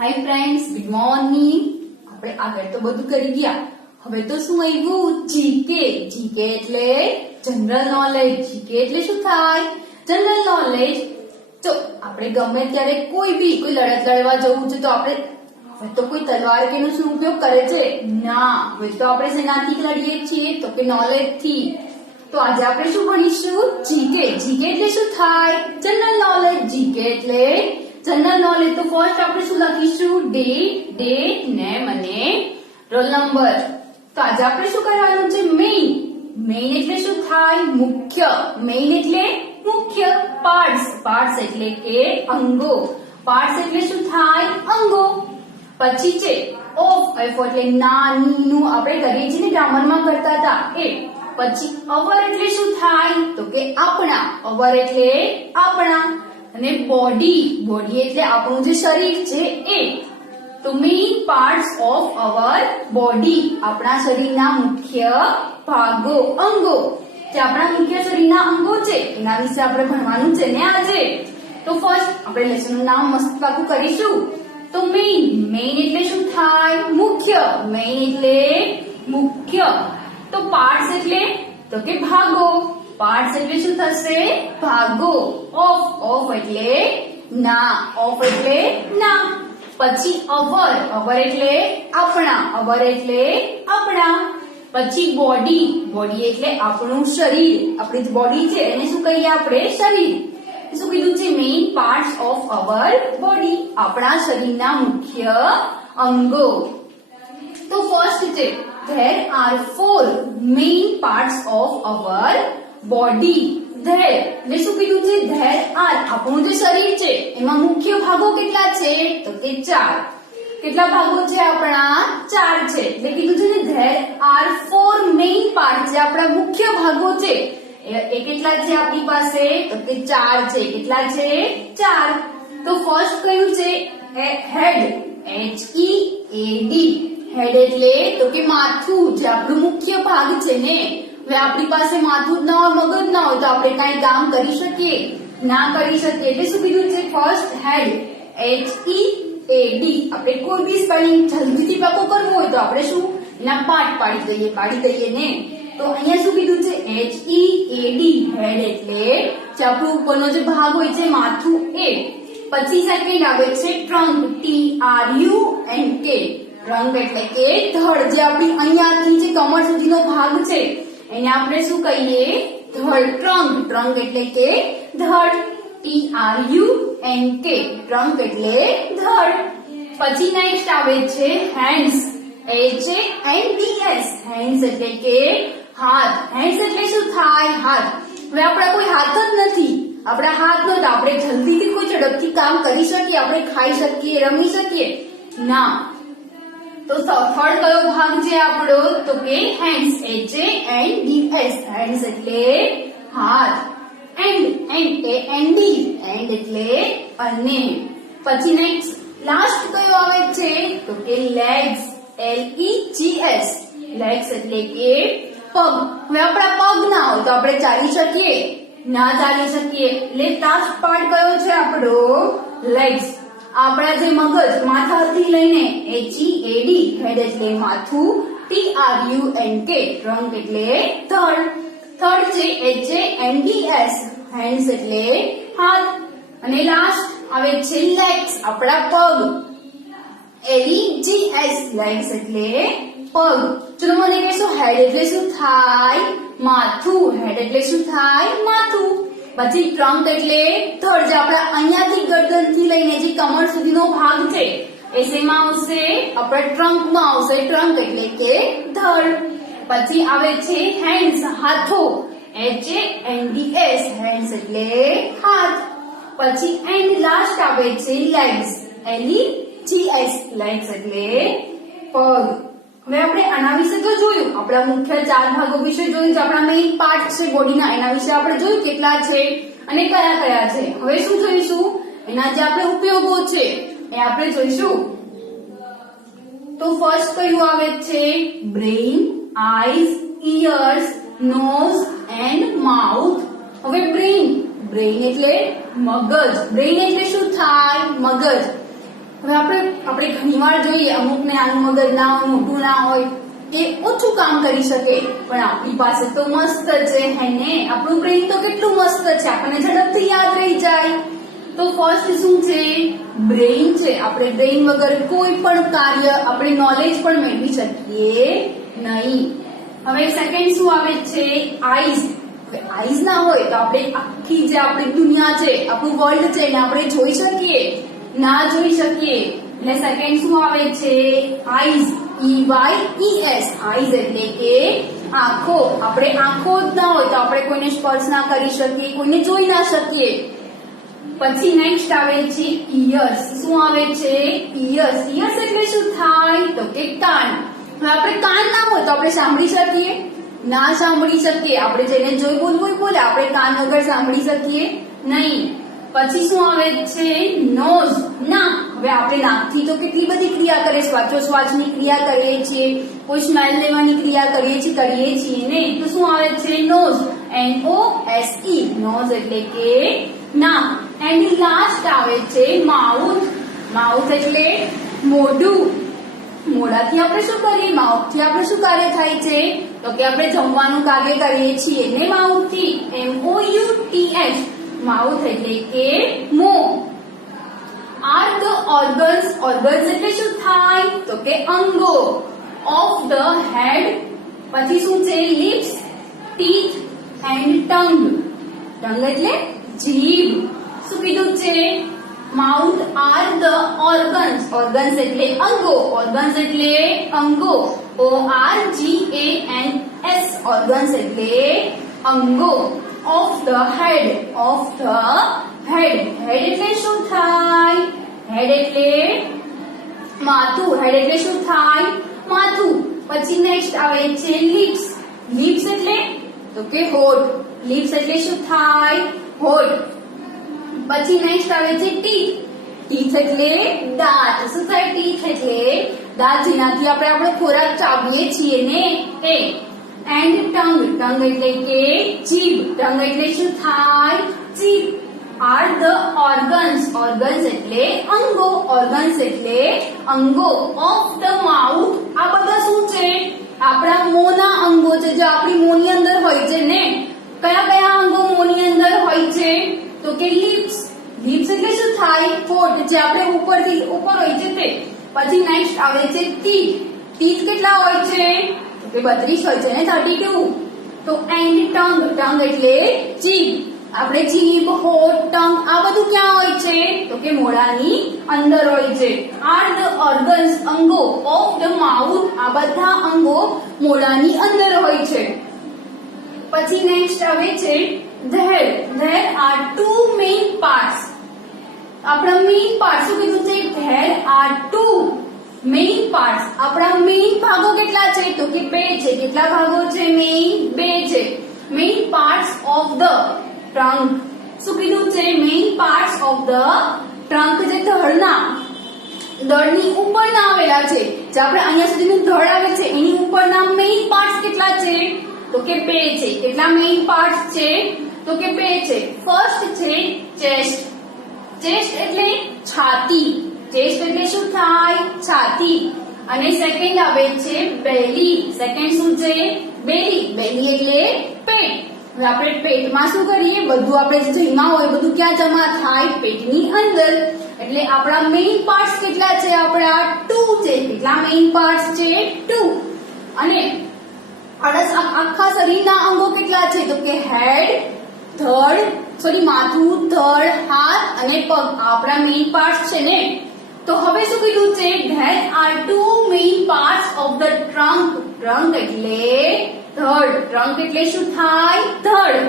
Hi friends, good morning. આપણે આગળ તો બધું કરી ગયા. હવે તો શું આવ્યું? જીકે. જીકે એટલે જનરલ નોલેજ. જીકે એટલે શું થાય? General knowledge. તો આપણે ગમે ત્યારે કોઈ લડત લડવા જવું છે તો આપણે હવે તો કોઈ તલવાર કે નો શું ઉપયોગ કરે છે? ના, હવે તો આપણે શેનાથી લડીએ છીએ? તો કે નોલેજ થી. તો આજે આપણે શું ભણીશું? જીકે. જીકે એટલે શું થાય? General knowledge. જીકે એટલે જનરલ નોલેજ. તો ફર્સ્ટ આપણે શું લખીશું? ડેટ, નેમ અને રોલ નંબર. તો આજે આપણે શું કરવાનું છે? મેઇન. મેઇન એટલે શું થાય? મુખ્ય. મેઇન એટલે મુખ્ય. પાર્ટ્સ એટલે કે અંગો. પાર્ટ્સ એટલે શું થાય? અંગો. પછી છે ઓફ એટલે નાનું આપણે કરીએ છીએ ને ગ્રામરમાં કરતા હતા એ. પછી અવર એટલે શું થાય? તો કે આપણા. અવર એટલે આપણા. અને બોડી એટલે આપણું જે શરીર છે એ. તો main parts of our body, આપણા શરીરના મુખ્ય ભાગો, અંગો. જે આપણા મુખ્ય શરીરના અંગો છે એના વિશે આપણે ભણવાનું છે ને આજે. તો ફર્સ્ટ આપણે લેસનનું નામ મસ્ત પાકું કરીશું. તો મેઇન એટલે શું થાય? મુખ્ય. મેઇન એટલે મુખ્ય. તો પાર્ટ્સ એટલે તો કે ભાગો. પાર્ટ્સ એટલે શું થશે? ભાગો. ઓફ એટલે ના. ઓફ એટલે ના. પછી અવર એટલે આપણા. અવર એટલે આપણા. પછી બોડી એટલે આપણું શરીર. આપણી જે બોડી છે એને શું કહીએ આપણે? શરીર. શું કીધું છે? Main parts of our body, આપણા શરીરના મુખ્ય અંગો. તો ફર્સ્ટ છે there are 4 main parts of our body. there એટલે શું કીધું છે? there are આપણું જે શરીર છે એમાં મુખ્ય ભાગો કેટલા છે? તો કે 4. કેટલા ભાગો છે આપણા? 4 છે. એટલે કીધું છે ને there are 4 main parts. જે આપણા મુખ્ય ભાગો છે એ કેટલા છે આપણી પાસે? તો કે 4 છે. કેટલા છે? 4. તો ફર્સ્ટ કયું છે? હેડ. HEAD. હેડ એટલે તો કે માથું. જે આપણું મુખ્ય ભાગ છે ને. હવે આપણી પાસે માથું જ ના હોય, મગજ ના હોય તો આપણે કઈ કામ કરી શકીએ? ના કરી શકીએ. એટલે શું કીધું છે? ફર્સ્ટ હેડ. HEAD. આપણે કોઈ બી સ્પેલિંગ જલ્દીથી પાકો કરવો હોય તો આપણે શું એના પાડી દઈએ ને. તો અહીંયા શું કીધું છે? HEAD. હેડ એટલે જે આપણું ઉપરનો જે ભાગ હોય છે માથું એ. પછી સેકન્ડ આવે છે ટ્રંક. TRUNK. ટ્રંક એટલે કે ધડ. જે આપણી અહીંયાથી જે કમર સુધીનો ભાગ છે એને આપણે શું કહીએ? ધડ. ટ્રંક એટલે કે ધડ. TRUNK. ટ્રંક એટલે ધડ. પછી નેક્સ્ટ આવે છે હેન્ડ્સ. HANDS. હેન્ડ્સ એટલે કે હાથ. હેન્ડ્સ એટલે શું થાય? હાથ. હવે આપણા કોઈ હાથ જ નથી. આપણા હાથ નહોતા આપણે જલ્દીથી કોઈ ઝડપથી કામ કરી શકીએ? આપણે ખાઈ શકીએ, રમી શકીએ? ના. તો થર્ડ કયો ભાગ છે આપણો? તો કે હેન્ડ્સ. HANDS. હેન્ડ્સ એટલે હાથ. એન્ડ એટલે અને. પછી નેક્સ્ટ લાસ્ટ કયો આવે છે? તો કે લેગ્સ. LEGS. લેગ્સ એટલે કે પગ. હવે આપણા પગ ના હોય તો આપણે ચાલી શકીએ? ના ચાલી શકીએ. એટલે લાસ્ટ પાર્ટ કયો છે આપણો? લેગ્સ. આપણા જે મગજ માથાથી લઈને HEAD. હેડ એટલે માથું. TRUNK. ટ્રંક એટલે ધડ. થર્ડ છે HANDS. હેન્ડ્સ એટલે હાથ. અને લાસ્ટ આવે છે લેગ્સ. આપણા પગ. LEGS. લેગ્સ એટલે પગ. ચલો મને કહેશો હેડ એટલે શું થાય? માથું. હેડ એટલે શું થાય? માથું. પછી ટ્રંક એટલે ધડ. જે આપણા અહીંયાથી ગરદનથી લઈને જે કમર સુધીનો ભાગ છે એ શેમાં આવશે? આપણા ટ્રંકમાં આવશે. ટ્રંક એટલે કે ધડ. પછી આવે છે હેન્ડ્સ. હાથો. HANDS. હેન્ડ્સ એટલે હાથ. પછી એન્ડ લાસ્ટ આવે છે લેગ્સ. LEGS. લેગ્સ એટલે પગ. હવે આપણે આના વિશે તો જોયું. આપણા મુખ્ય 4 ભાગો વિશે જોયું. જે આપણા મેઇન પાર્ટ છે બોડીના એના વિશે આપણે જોયું કેટલા છે અને કયા છે. હવે શું જોઈશું? એના જે આપણે ઉપયોગો છે એ આપણે જોઈશું. તો ફર્સ્ટ કયું આવે છે? Brain, eyes, ears, nose and mouth. હવે બ્રેઇન એટલે મગજ. બ્રેઇન એટલે શું થાય? મગજ. હવે આપણે ઘણીવાર જોઈએ અમુકને આનું મગજ ના હોય, મોટું ના હોય, એ ઓછું કામ કરી શકે, પણ આપણી પાસે તો મસ્ત છે હે ને, આપણું બ્રેઇન તો કેટલું મસ્ત છે, આપણને ઝડપથી યાદ રહી જાય. તો ફર્સ્ટ શું છે? બ્રેઇન છે. આપણે બ્રેઇન વગર કોઈ પણ કાર્ય, આપણે નોલેજ પણ મેળવી શકીએ નહીં. હવે સેકન્ડ શું આવે છે? આઈઝ. આઈઝ ના હોય તો આપણે આખી જે આપણી દુનિયા છે, આપણું વર્લ્ડ છે, એને આપણે જોઈ શકીએ? ના જોઈ શકીએ. એટલે સેકન્ડ શું આવે છે? આઈઝ. EYES. આઈઝ એટલે કે આંખો. આપણે આંખો જ ના હોય તો આપણે કોઈને સ્પર્શ ના કરી શકીએ, કોઈને જોઈ ના શકીએ. પછી નેક્સ્ટ આવે છે ઇયર્સ. શું આવે છે? ઇયર્સ. ઇયર્સ એટલે શું થાય? તો કે કાન. હવે આપણે કાન ના હોય તો આપણે સાંભળી શકીએ? ના સાંભળી શકીએ. આપણે જેને જોઈ બોલવું બોલે, આપણે કાન વગર સાંભળી શકીએ નહીં. પછી શું આવે છે? નોઝ. નાક. હવે આપણે નાકથી તો કેટલી બધી ક્રિયા કરીએ, શ્વાસોશ્વાસની ક્રિયા કરીએ છીએ, કોઈ સ્મેલ લેવાની ક્રિયા કરીએ છીએ ને. તો શું આવે છે? નોઝ. NOSE. નોઝ એટલે કે નાક. એન્ડ લાસ્ટ આવે છે માઉથ. માઉથ એટલે મોઢું. મોઢાથી આપણે શું કરીએ? માઉથથી આપણે શું કાર્ય થાય છે? તો કે આપણે જમવાનું કાર્ય કરીએ છીએ ને માઉથથી. MOUTH. માઉથ એટલે કે મોં. R the organs. ઓર્ગન્સ એટલે શું થાય? તો કે અંગો. Of the head. પછી શું છે? Lips, teeth and tongue. Tongue એટલે જીભ. શું કીધું છે? Mouth are the organs. Organs એટલે અંગો. ઓર્ગન્સ એટલે અંગો. ORGANS. ઓર્ગન્સ એટલે અંગો. Of the head. Of the head. Head એટલે શું થાય? હેડ એટલે માથું. હેડ એટલે શું થાય? માથું. પછી નેક્સ્ટ આવે છે લિપ્સ. લિપ્સ એટલે તો કે હોઠ. લિપ્સ એટલે શું થાય? હોઠ. પછી નેક્સ્ટ આવે છે ટીથ. ટીથ એટલે દાંત. શું થાય? ટીથ એટલે દાંત, જેનાથી આપણે આપણો ખોરાક ચાવીએ છીએ ને એ. And tongue. ટંગ એટલે કે જીભ. ટંગ એટલે શું થાય? જીભ. R the organs. ઓર્ગન્સ એટલે અંગો. ઓર્ગન્સ એટલે અંગો. Of the mouth. આ બધા શું છે? આપણા મોંના અંગો છે, જે આપણી મોંની અંદર હોય છે ને. કયા કયા અંગો મોંની અંદર હોય છે? તો કે લિપ્સ. લિપ્સ એટલે શું થાય? હોઠ, જે આપણે ઉપરથી ઉપર હોય છે તે. પછી નેક્સ્ટ આવે છે ટીથ. ટીથ કેટલા હોય છે? તો કે 32 હોય છે ને, 32. તો એન્ડ ટંગ. ટંગ એટલે જીભ. આપણે જીભ, હોઠ, ટંગ આ બધું ક્યાં હોય છે? તો કે મોઢાની અંદર હોય છે. Are the organs. અંગો. Of the mouth. આ બધા અંગો મોઢાની અંદર હોય છે. પછી નેક્સ્ટ આવે છે there are two main parts. આપણા મેઇન પાર્ટ. શું કીધું છે? there are two main parts. આપણા મેઇન ભાગો કેટલા છે? તો કે 2 છે. કેટલા ભાગો છે? મેઇન 2 છે. Main parts of the trunk. શું કીધું છે? Main parts of the trunk, જે દળની ઉપરના આવેલા છે, જે આપણે અહીંયા સુધીનું ધડ આવે છે એની ઉપરના મેઇન પાર્ટ્સ કેટલા છે? તો કે 2 છે. કેટલા મેઇન પાર્ટ્સ છે? તો કે 2 છે. ફર્સ્ટ છે ચેસ્ટ. ચેસ્ટ એટલે છાતી. ચેસ્ટ એટલે શું થાય? છાતી. અને સેકન્ડ આવે છે બેલી. સેકન્ડ શું છે? બેલી. બેલી એટલે પેટ. હવે આપણે પેટમાં શું કરીએ? બધું આપણે જે જમ્યા હોય બધું ક્યાં જમા થાય? પેટની અંદર. એટલે આપણા મેઇન પાર્ટ્સ કેટલા છે? આપણા 2 છે. કેટલા મેઇન પાર્ટ્સ છે? 2. અને આખા શરીરના અંગો કેટલા છે? તો કે હેડ, માથું, ધડ, હાથ અને પગ. આપણા મેઇન પાર્ટ્સ છે ને. તો હવે શું કીધું છે? there are two main parts of the trunk. ટ્રંક એટલે ધડ. ટ્રંક એટલે શું થાય? ધડ.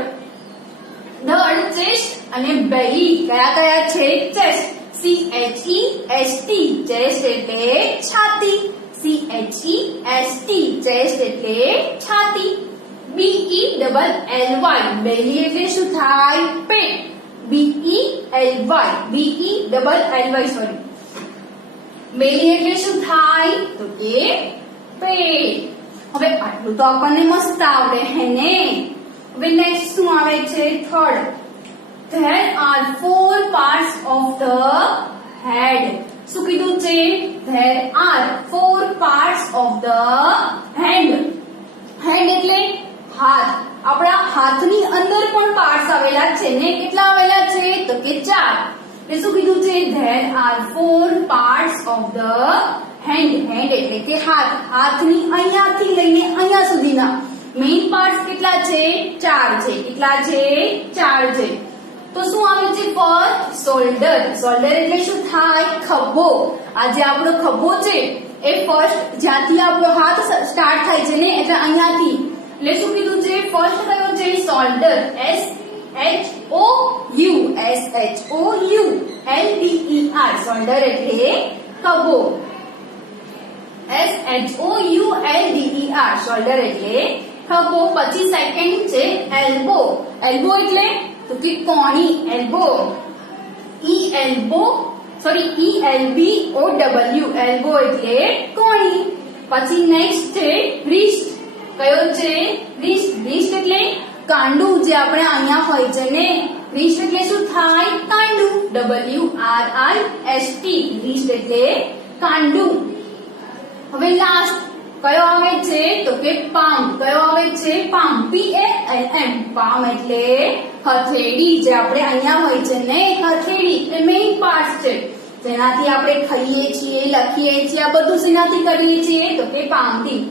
ધડ, ચેસ્ટ અને બેલી. કયા કયા છે? ચેસ્ટ. CHEST. ચેસ્ટ એટલે છાતી. CHEST. ચેસ્ટ એટલે છાતી. BELLY. બેલી એટલે શું થાય? પેટ. BELLY. સોરી. બેલી એટલે શું થાય? તો કે પેટ. હવે આટલું તો આપણને મસ્ત આવડે હે ને. હવે નેક્સ્ટ શું આવે છે? Third. there are 4 parts of the head. શું કીધું છે? there are 4 parts of the hand. hand એટલે હાથ. આપણા હાથની અંદર પણ પાર્ટ્સ આવેલા છે ને, કેટલા આવેલા છે? તો કે 4. એટલે શું કીધું છે? there are 4 parts of the hand. hand એટલે કે હાથ. હાથની અહીંયાથી લઈને અહીંયા સુધીના મેઇન પાર્ટ્સ કેટલા છે? 4 છે. કેટલા છે? 4 છે. તો શું આવે છે? First shoulder. શોલ્ડર એટલે શું થાય? ખભો. આ જે આપણો ખભો છે એ ફર્સ્ટ જ્યાંથી આપણો હાથ સ્ટાર્ટ થાય છે ને, એટલે અહીંયાથી. એટલે શું કીધું છે? ફર્સ્ટ કયો છે? શોલ્ડર. SHOULDER. શોલ્ડર એટલે ખભો. SHOULDER. શોલ્ડર એટલે ખભો. પછી સેકન્ડ છે એલ્બો. એલ્બો એટલે તો કે કોણી. એલ્બો. ELBOW. એલ્બો એટલે કોણી. પછી નેક્સ્ટ છે રિસ્ટ. કયો છે? રિસ્ટ. રિસ્ટ એટલે કાંડું, જે આપણે અહીંયા હોય છે ને. રિસ્ટ એટલે શું થાય? કાંડું. WRIST. રિસ્ટ એટલે કાંડું. હવે લાસ્ટ કયો આવે છે? તો કે પામ. કયો આવે છે? પામ. PALM. પામ એટલે હથેળી, જે આપણે અહીંયા હોય છે ને, હથેળી. એ મેઇન પાર્ટ છે જેનાથી આપણે ખાઈએ છીએ, લખીએ છીએ. આ બધું શેનાથી કરીએ છીએ? તો કે પામથી.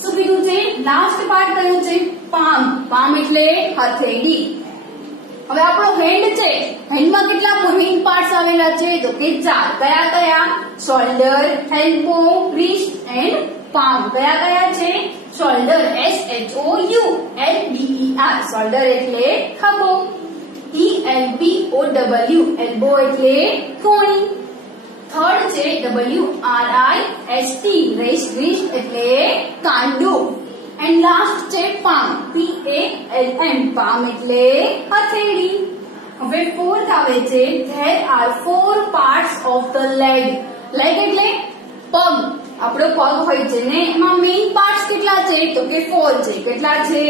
શું કીધું છે? લાસ્ટ પાર્ટ કયો છે? પામ. પામ એટલે હથેળી. હવે આપણો હેન્ડ છે, હેન્ડમાં કેટલા મેઇન પાર્ટ્સ આવેલા છે? તો કે 4. કયા કયા? Shoulder, elbow, wrist and palm. કયા કયા છે? શોલ્ડર. SHOULDER. શોલ્ડર એટલે ખભો. ELBOW. એલ્બો એટલે કોણી. થર્ડ છે WRIST. રિસ્ટ એટલે કાંડું. એન્ડ લાસ્ટ છે પામ. PALM. પામ એટલે હથેળી. હવે ફોર્થ આવે છે there are 4 parts of the leg. Leg એટલે પગ. આપણો પગ હોય છે ને, એમાં મેઇન પાર્ટ્સ કેટલા છે? તો કે 4 છે. કેટલા છે?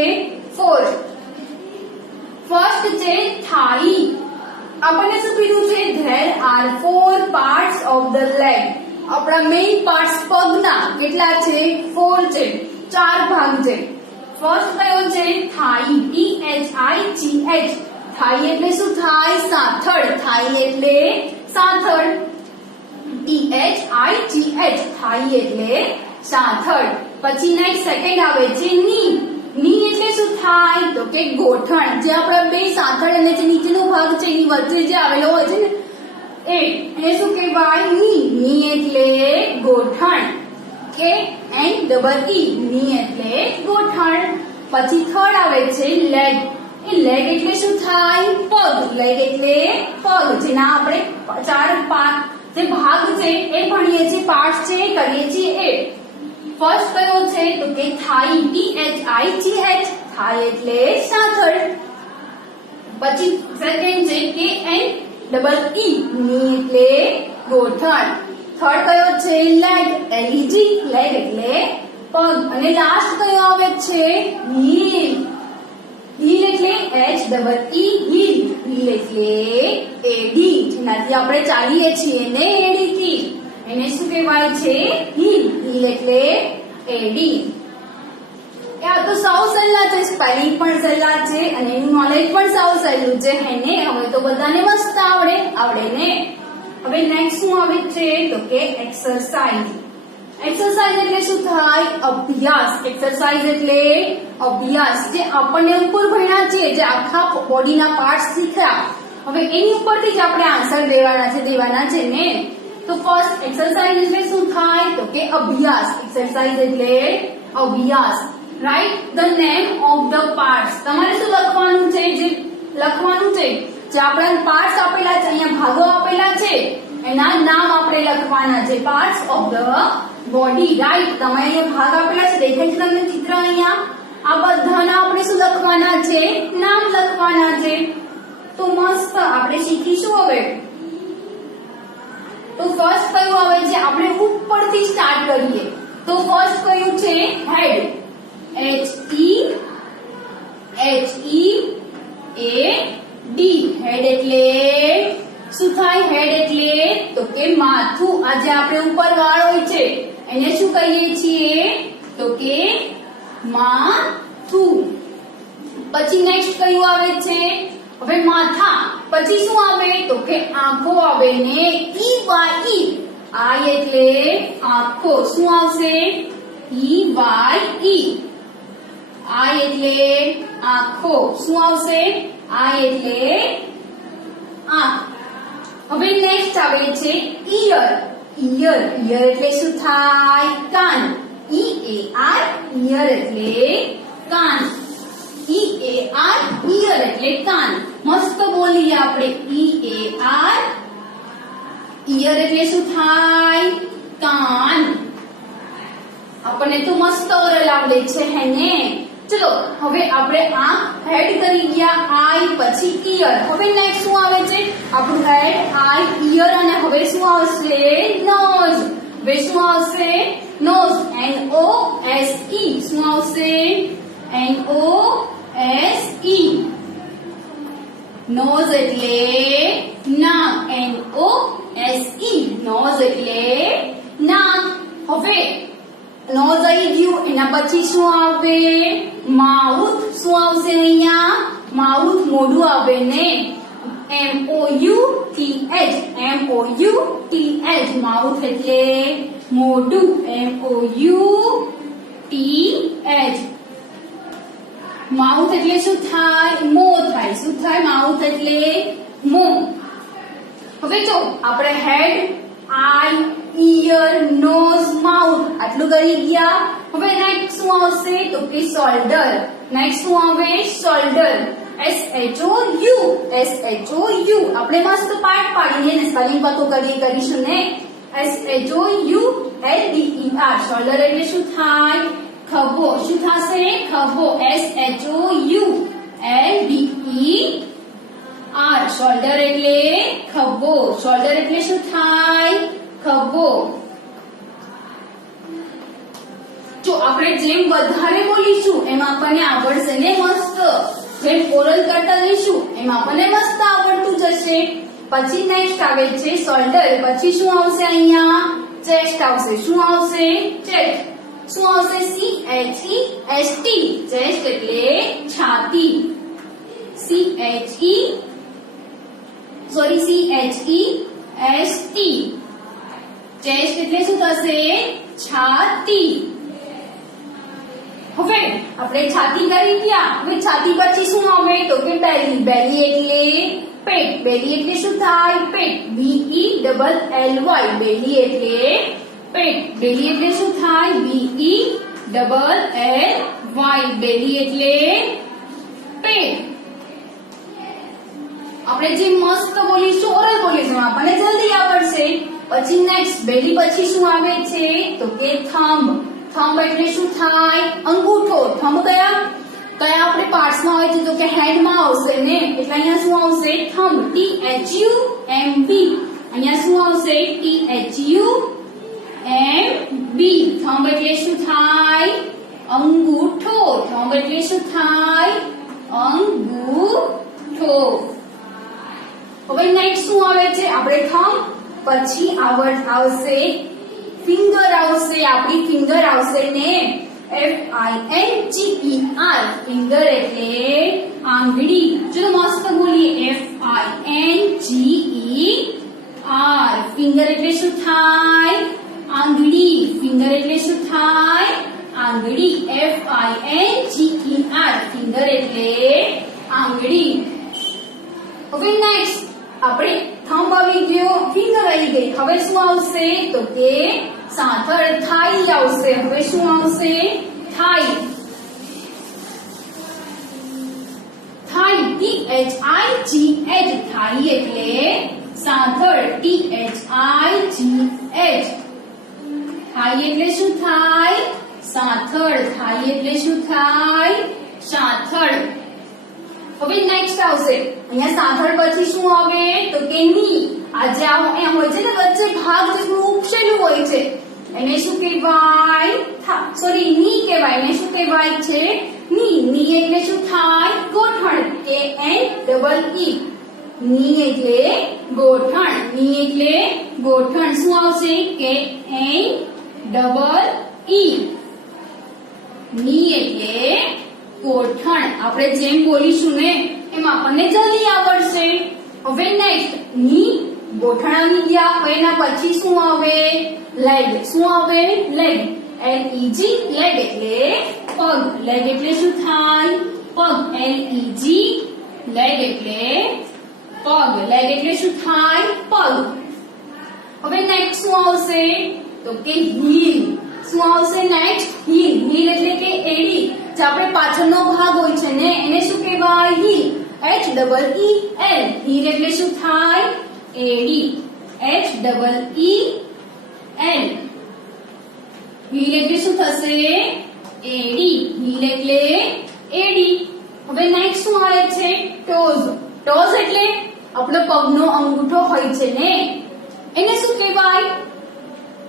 4. ફર્સ્ટ છે થાઈ. આપણને શું કીધું છે? there are 4 parts of the leg. આપણા મેઇન પાર્ટ્સ પગના કેટલા છે? 4 છે. 4 ભાગ છે. ફર્સ્ટ કયો છે? થાઈ. THIGH. થાઈ એટલે શું થાય? સાથળ. થાઈ એટલે સાથળ. THIGH. થાઈ એટલે સાથળ. પછી નેક્સ્ટ સેકન્ડ આવે છે ની. ની એટલે શું થાય? તો કે ગોઠણ. જે આપણા બે સાથળ અને જે નીચેનો ભાગ છે એની વચ્ચે જે આવેલો હોય છે ને, એને શું કહેવાય? ની. ની એટલે ગોઠણ. KNEE. ની એટલે ગોઠણ. પછી થર્ડ આવે છે લેગ. એ લેગ એટલે શું થાય? પગ. લેગ એટલે પગ, જેના આપણે 4 જે ભાગ છે એ ભણીએ છીએ, પાર્ટ્સ છે એ કરીએ છીએ. એ ફર્સ્ટ કયો છે? તો કે થાઈ. THIGH. થાઈ એટલે સાથળ. પછી સેકન્ડ છે KNEE. ની એટલે ગોઠણ. થર્ડ કયો છે? લેગ. LEG. લેગ એટલે પગ. અને લાસ્ટ કયો આવે છે? હીલ. હીલ એટલે HEE. હીલ. હીલ એટલે એડી, જેનાથી આપણે ચાલીએ છીએ ને, એડીથી. એને શું કહેવાય છે? હીલ. હીલ એટલે એડી. આ તો સાવ સહેલા છે. સ્પેલિંગ પણ સહેલા છે અને એનું નોલેજ પણ સાવ સહેલું છે. એને હવે તો બધાને મસ્ત આવડે ને. હવે નેક્સ્ટ શું આવે છે? તો કે એક્સરસાઇઝ. એક્સરસાઇઝ એટલે શું થાય? અભ્યાસ. એક્સરસાઇઝ એટલે અભ્યાસ. જે આપણને ઉપર ભણ્યા છે, જે આખા બોડીના પાર્ટ્સ શીખ્યા, હવે એની ઉપરથી જ આપણે આન્સર દેવાના છે ને. તો ફર્સ્ટ એક્સરસાઇઝ એટલે શું થાય? તો કે અભ્યાસ. એક્સરસાઇઝ એટલે અભ્યાસ. Write the name of the parts. તમારે શું લખવાનું છે? જે લખવાનું છે, જે આપણા પાર્ટ્સ આપેલા છે, અહીંયા ભાગો આપેલા છે, એના નામ આપણે લખવાના છે. Parts of the body. Right. તમે અહીંયા ભાગ આપેલા છે, દેખાય છે તમને ચિત્ર અહીંયા? આ બધાના આપણે શું લખવાના છે? નામ લખવાના છે. તો મસ્ત આપણે શીખીશું હવે. તો ફર્સ્ટ કયું આવે છે? આપણે ઉપરથી સ્ટાર્ટ કરીએ. તો ફર્સ્ટ કયું છે? હેડ. HEAD. હેડ એટલે શું થાય હેડ એટલે તો કે માથું. આજે આપણે ઉપર વાળ હોય છે એને શું કહીએ છીએ તો કે માથું. પછી નેક્સ્ટ કયું આવે છે હવે માથા. પછી શું આવે તો કે આંખો આવે ને ઈ વાય ઈ. આઈ એટલે આંખો. શું આવશે ઈ વાય ઈ. આઈ એટલે આંખો. શું આવશે આઈ એટલે આંખ. હવે નેક્સ્ટ આવે છે ઈયર. ઈયર ઈયર એટલે શું થાય કાન. ઈ એ આર ઈયર એટલે કાન. ઈ એ આર ઈયર એટલે કાન. મસ્ત બોલીએ આપણે ઈ એ આર ઈયર એટલે શું થાય કાન. આપણને તો મસ્ત ઓરલ આવડે છે હે ને. ચલો હવે આપણે આ હેડ કરી ગયા આઈ પછી ઈયર. હવે નેક્સ્ટ શું આવે છે આપણું હેડ આઈ ઈયર અને હવે શું આવશે નોઝ. હવે શું આવશે nose. N O S E. શું આવશે N O S E. Nose એટલે નાક. N O S E. Nose એટલે નાક. હવે નોઝ આવી ગયું એના પછી શું આવે માઉથ. શું આવશે અહીંયા માઉથ મોઢું આવે ને. M O U T H. M O U T H. Mouth એટલે મોઢું. M O U T H. Mouth એટલે શું થાય મોં થાય. શું થાય માઉથ એટલે મોં. હવે જો આપણે હેડ આઈ ઈયર નોઝ માઉથ આટલું કરી ગયા. હવે નેક્સ્ટ શું આવશે તો કે શોલ્ડર. નેક્સ્ટ શું આવે shoulder. S H O U. S H O U. આપણે મસ્ત પાઠ પાડીને સ્પેલિંગ પાતો કરીશું ને. S H O U L D E R. Shoulder એટલે શું થાય ખભો. શું થશે ખભો. S H O U L D E R. Shoulder એટલે ખભો. શોલ્ડર એટલે શું થાય ખભો. જો આપણે જેમ વધારે બોલીશું એમ આપણને આવડશે ને મસ્ત. જેમ ઓરલ કરતા રહીશું એમ આપણને મસ્ત આવડતું જશે. પછી નેક્સ્ટ આવે છે શોલ્ડર. પછી શું આવશે અહીંયા ચેસ્ટ આવશે. શું આવશે ચેસ્ટ. શું આવશે C H E S T. Chest એટલે છાતી. C H E S T. Chest એટલે શું થશે છાતી. હવે આપણે છાતી કરી ગયા. હવે છાતી પછી શું આવે તો કે બેલી. બેલી એટલે પેટ. બેલી એટલે શું થાય પેટ. બી ઈ ડબલ એલ વાય. બેલી એટલે પેટ. બેલી એટલે શું થાય બી ઈ ડબલ એલ વાય. બેલી એટલે પેટ. આપણે જે મસ્ત બોલીશું ઓરલ બોલીશું આપણને જલ્દી આવડશે. પછી નેક્સ્ટ બેલી પછી શું આવે છે તો કે થંબ. થંબ એટલે શું થાય અંગૂઠો. થંબ કયા આપણે પાર્ટ્સમાં હોય છે તો કે હેન્ડમાં આવશે ને. એટલે અહીંયા શું આવશે થંબ. ટી એચ યુ એમ બી. અહીંયા શું આવશે ટી એચ યુ એમ બી. થંબ એટલે શું થાય અંગૂઠો. થંબ એટલે શું થાય અંગૂઠો. હવે નેક્સ્ટ શું આવે છે આપણે થંબ પછી આવશે ફિંગર આવશે. આપણી ફિંગર આવશે ને FINGER. ફિંગર એટલે આંગળી. ચલો મસ્ત બોલીએ FINGER. ફિંગર એટલે શું થાય આંગળી. ફિંગર એટલે શું થાય આંગળી. FINGER. ફિંગર એટલે આંગળી. હવે નેક્સ્ટ આપણે થંબ આવી ગયો ફિંગર આવી ગઈ. હવે શું આવશે તો કે સાથળ થાઈ આવશે. હવે શું આવશે થાઈ. થાઈ THIGH. થાઈ એટલે સાથળ. THIGH. થાઈ એટલે શું થાય સાથળ. થાઈ એટલે શું થાય સાથળ. હવે નેક્સ્ટ આવશે અહીંયા સાથળ પછી શું આવે તો કે ની. આજે એમ હોય છે ને વચ્ચે ભાગ જેટલું ઉપસેલું હોય છે એને શું કહેવાય સોરી ની કહેવાય. એને શું કહેવાય છે ની. ની એટલે શું થાય ગોઠણ. KNEE. ની એટલે ગોઠણ, ની એટલે ગોઠણ. શું આવશે કે એન ડબલ ઈ. ની એટલે ગોઠણ. આપણે જેમ બોલીશું ને એમ આપણને જલ્દી આવડશે. હવે નેક્સ્ટ ની ગોઠણ આવી ગયા. હવે એના પછી શું આવે? લેગ. શું આવે? લેગ. LEG લેગ એટલે પગ. લેગ એટલે શું થાય? પગ. LEG લેગ એટલે પગ. લેગ એટલે શું થાય? પગ. હવે નેક્સ્ટ શું આવશે? તો કે હીલ. શું આવશે નેક્સ્ટ? હીલ. હીલ એટલે કે એડી. જે આપણે પાછળનો ભાગ હોય છે ને એને શું કહેવાય? હીલ. HEEL. હીલ એટલે શું થાય? એડી. HEEL. હીલ એટલે શું થશે? એડી. હીલ એટલે એડી. હવે નેક્સ્ટ શું આવે છે? ટોઝ. ટોઝ એટલે આપણો પગનો અંગૂઠો હોય છે ને એને શું કહેવાય?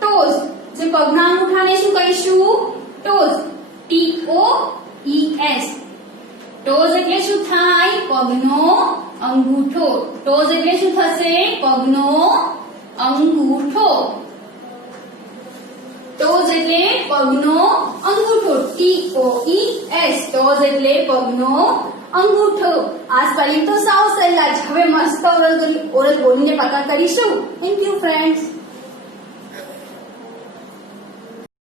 ટોઝ. જે પગના અંગૂઠાને શું કહીશું? ટોઝ. TOES. ટોઝ એટલે શું થાય? પગનો અંગૂઠો. ટોઝ એટલે શું થશે? પગનો અંગૂઠો. ટોઝ એટલે પગનો અંગૂઠો. TOES. ટોઝ એટલે પગનો અંગૂઠો. આ સ્પેલિંગ તો સાવ સહેલા છે. હવે મસ્ત ઓરલ બોલીને પક્કા કરીશું. Thank you friends.